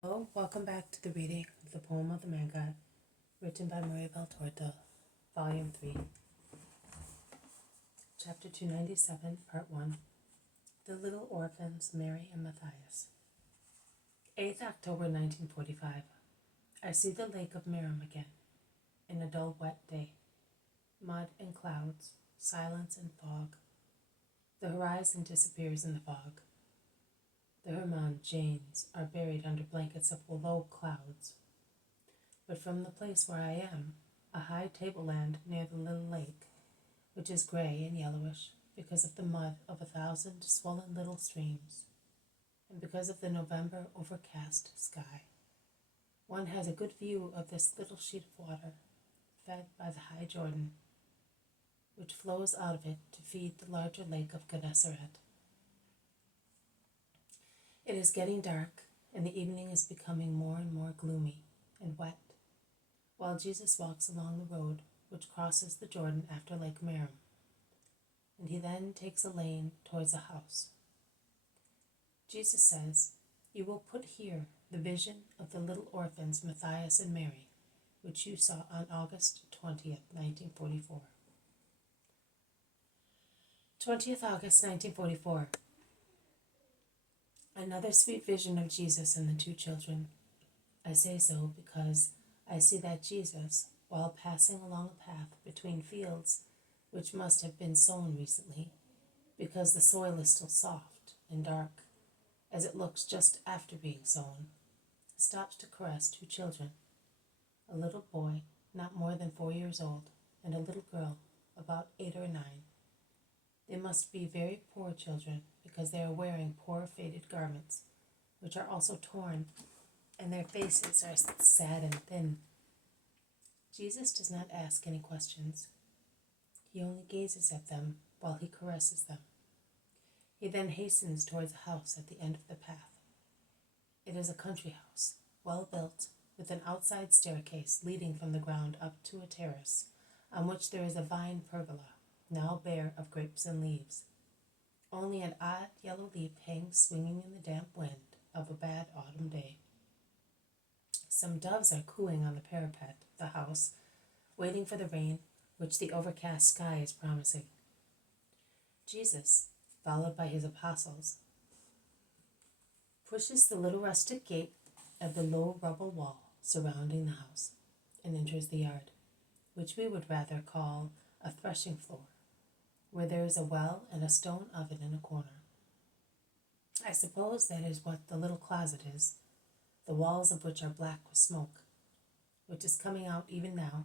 Hello, welcome back to the reading of the poem of the Man God, written by Maria Valtorta, Volume 3, Chapter 297, Part 1, The Little Orphans, Mary and Matthias. 8th October 1945. I see the lake of Merom again, in a dull wet day. Mud and clouds, silence and fog. The horizon disappears in the fog. The Hermann Janes are buried under blankets of low clouds. But from the place where I am, a high tableland near the little lake, which is gray and yellowish because of the mud of 1,000 swollen little streams, and because of the November overcast sky, one has a good view of this little sheet of water, fed by the high Jordan, which flows out of it to feed the larger lake of Gennesaret. It is getting dark, and the evening is becoming more and more gloomy and wet, while Jesus walks along the road which crosses the Jordan after Lake Merom, and he then takes a lane towards a house. Jesus says, "You will put here the vision of the little orphans Matthias and Mary, which you saw on August 20th, 1944. 20th August 1944. Another sweet vision of Jesus and the two children. I say so because I see that Jesus, while passing along a path between fields which must have been sown recently, because the soil is still soft and dark, as it looks just after being sown, stops to caress two children, a little boy not more than 4 years old, and a little girl about 8 or 9. They must be very poor children, because they are wearing poor faded garments, which are also torn, and their faces are sad and thin. Jesus does not ask any questions. He only gazes at them while he caresses them. He then hastens towards a house at the end of the path. It is a country house, well built, with an outside staircase leading from the ground up to a terrace, on which there is a vine pergola, now bare of grapes and leaves. Only an odd yellow leaf hangs swinging in the damp wind of a bad autumn day. Some doves are cooing on the parapet of the house, waiting for the rain which the overcast sky is promising. Jesus, followed by his apostles, pushes the little rustic gate of the low rubble wall surrounding the house and enters the yard, which we would rather call a threshing floor, where there is a well and a stone oven in a corner. I suppose that is what the little closet is, the walls of which are black with smoke, which is coming out even now,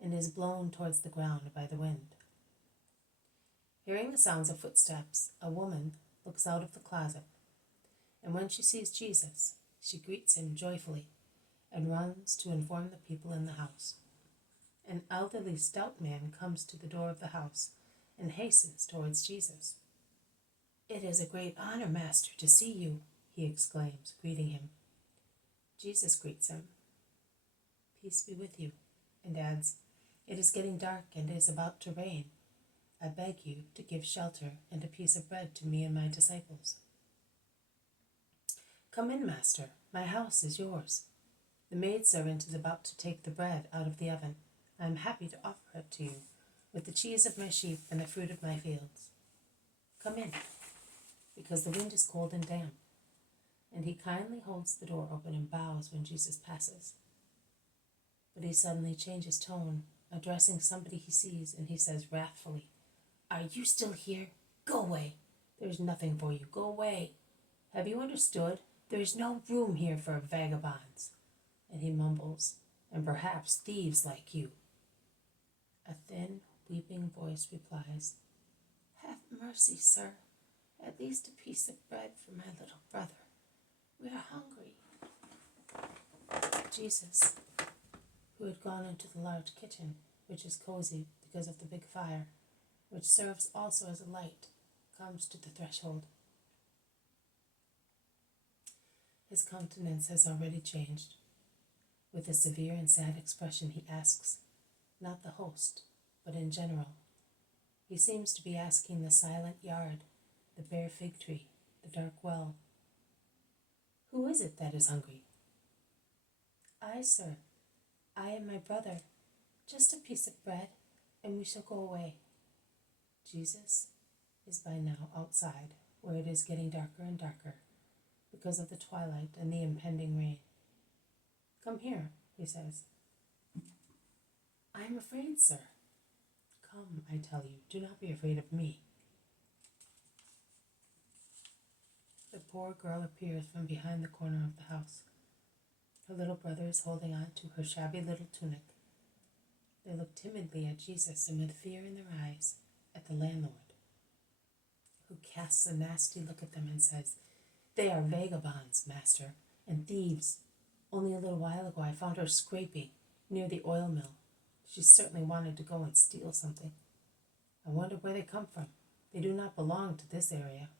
and is blown towards the ground by the wind. Hearing the sounds of footsteps, a woman looks out of the closet, and when she sees Jesus, she greets him joyfully and runs to inform the people in the house. An elderly stout man comes to the door of the house and hastens towards Jesus. "It is a great honor, Master, to see you," he exclaims, greeting him. Jesus greets him, "Peace be with you," and adds, "It is getting dark and it is about to rain. I beg you to give shelter and a piece of bread to me and my disciples." "Come in, Master, my house is yours. The maidservant is about to take the bread out of the oven. I am happy to offer it to you, with the cheese of my sheep and the fruit of my fields. Come in, because the wind is cold and damp." And he kindly holds the door open and bows when Jesus passes. But he suddenly changes tone, addressing somebody he sees, and he says wrathfully, "Are you still here? Go away. There is nothing for you. Go away. Have you understood? There is no room here for vagabonds." And he mumbles, "And perhaps thieves like you." A thin, weeping voice replies, "Have mercy, sir. At least a piece of bread for my little brother. We are hungry." Jesus, who had gone into the large kitchen, which is cozy because of the big fire, which serves also as a light, comes to the threshold. His countenance has already changed. With a severe and sad expression he asks, not the host, but in general. He seems to be asking the silent yard, the bare fig tree, the dark well, "Who is it that is hungry? "Aye, sir, I and my brother, just a piece of bread, and we shall go away." Jesus is by now outside, where it is getting darker and darker because of the twilight and the impending rain. "Come here," he says. "I am afraid, sir." "Come, I tell you, do not be afraid of me." The poor girl appears from behind the corner of the house. Her little brother is holding on to her shabby little tunic. They look timidly at Jesus and with fear in their eyes at the landlord, who casts a nasty look at them and says, "They are vagabonds, master, and thieves. Only a little while ago I found her scraping near the oil mill. She certainly wanted to go and steal something. I wonder where they come from. They do not belong to this area."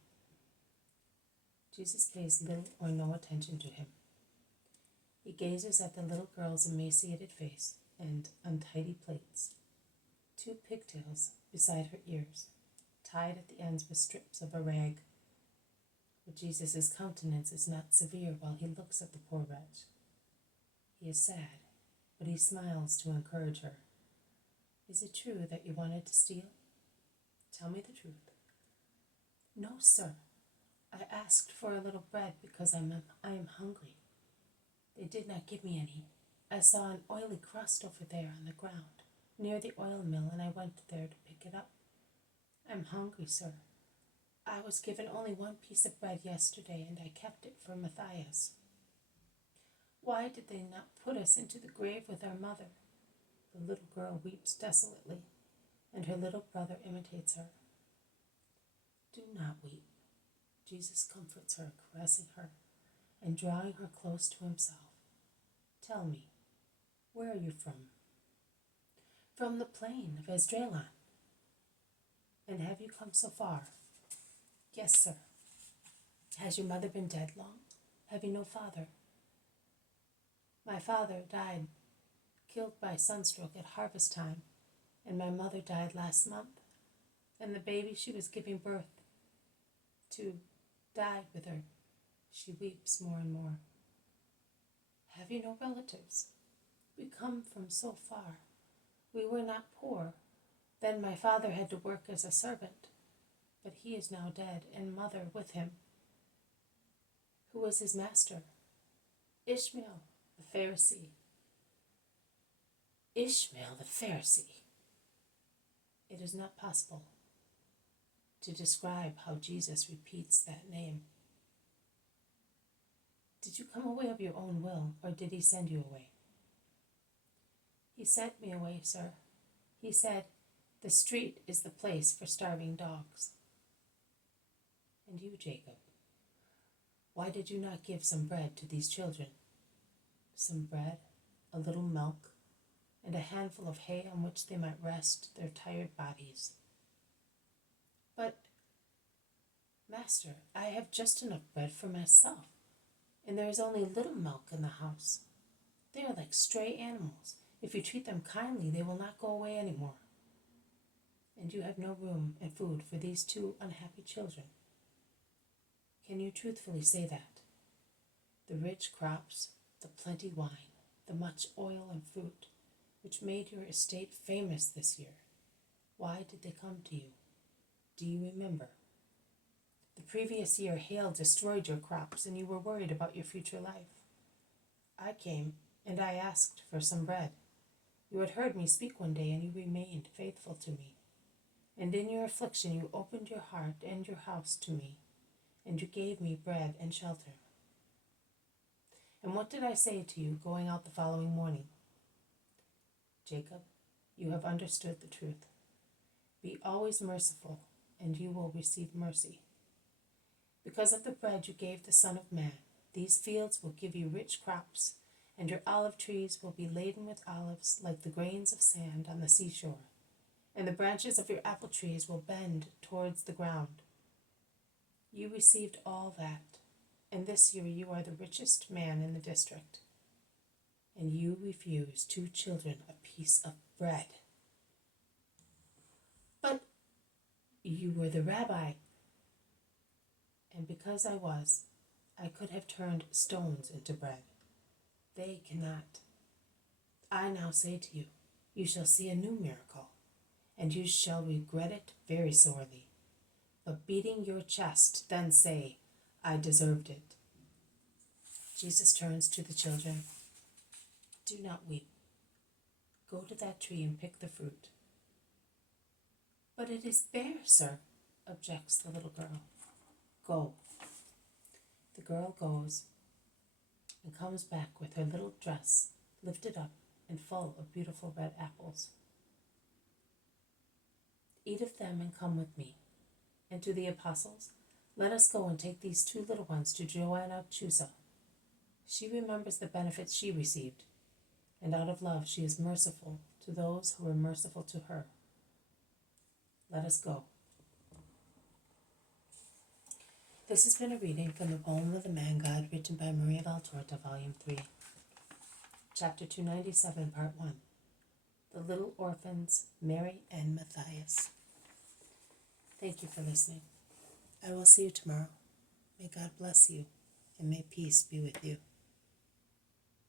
Jesus pays little or no attention to him. He gazes at the little girl's emaciated face and untidy plaits, 2 pigtails beside her ears, tied at the ends with strips of a rag. But Jesus' countenance is not severe while he looks at the poor wretch. He is sad, but he smiles to encourage her. "Is it true that you wanted to steal? Tell me the truth." "No, sir. I asked for a little bread because I am hungry. They did not give me any. I saw an oily crust over there on the ground, near the oil mill, and I went there to pick it up. I'm hungry, sir. I was given only 1 piece of bread yesterday, and I kept it for Matthias. Why did they not put us into the grave with our mother?" The little girl weeps desolately, and her little brother imitates her. "Do not weep." Jesus comforts her, caressing her, and drawing her close to himself. "Tell me, where are you from?" "From the plain of Esdraelon." "And have you come so far?" "Yes, sir." "Has your mother been dead long? Have you no father?" "My father died, killed by sunstroke at harvest time, and my mother died last month, and the baby she was giving birth to died with her." She weeps more and more. "Have you no relatives?" "We come from so far. We were not poor. Then my father had to work as a servant, but he is now dead, and mother with him." "Who was his master?" "Ishmael, the Pharisee." "Ishmael, the Pharisee." It is not possible to describe how Jesus repeats that name. "Did you come away of your own will, or did he send you away?" "He sent me away, sir. He said, 'The street is the place for starving dogs.'" "And you, Jacob, why did you not give some bread to these children?" "Some bread, a little milk, and a handful of hay on which they might rest their tired bodies." "But, Master, I have just enough bread for myself, and there is only a little milk in the house. They are like stray animals. If you treat them kindly, they will not go away any more. And you have no room and food for these 2 unhappy children. Can you truthfully say that? The rich crops, the plenty wine, the much oil and fruit, which made your estate famous this year, why did they come to you? Do you remember? The previous year hail destroyed your crops, and you were worried about your future life. I came, and I asked for some bread. You had heard me speak one day, and you remained faithful to me. And in your affliction you opened your heart and your house to me, and you gave me bread and shelter. And what did I say to you going out the following morning? Jacob, you have understood the truth. Be always merciful, and you will receive mercy. Because of the bread you gave the Son of Man, these fields will give you rich crops, and your olive trees will be laden with olives like the grains of sand on the seashore, and the branches of your apple trees will bend towards the ground. You received all that, and this year you are the richest man in the district, and you refuse 2 children a piece of bread. But you were the rabbi. And because I was, I could have turned stones into bread. They cannot. I now say to you, you shall see a new miracle, and you shall regret it very sorely. But beating your chest, then say, I deserved it. Jesus turns to the children. Do not weep. Go to that tree and pick the fruit. But it is bare, sir, objects the little girl. Go. The girl goes and comes back with her little dress lifted up and full of beautiful red apples. Eat of them and come with me. And to the apostles, let us go and take these 2 little ones to Joanna of Chusa. She remembers the benefits she received, and out of love she is merciful to those who were merciful to her. Let us go. This has been a reading from the poem of the Man God, written by Maria Valtorta, Volume 3. Chapter 297, Part 1. The Little Orphans, Mary and Matthias. Thank you for listening. I will see you tomorrow. May God bless you, and may peace be with you.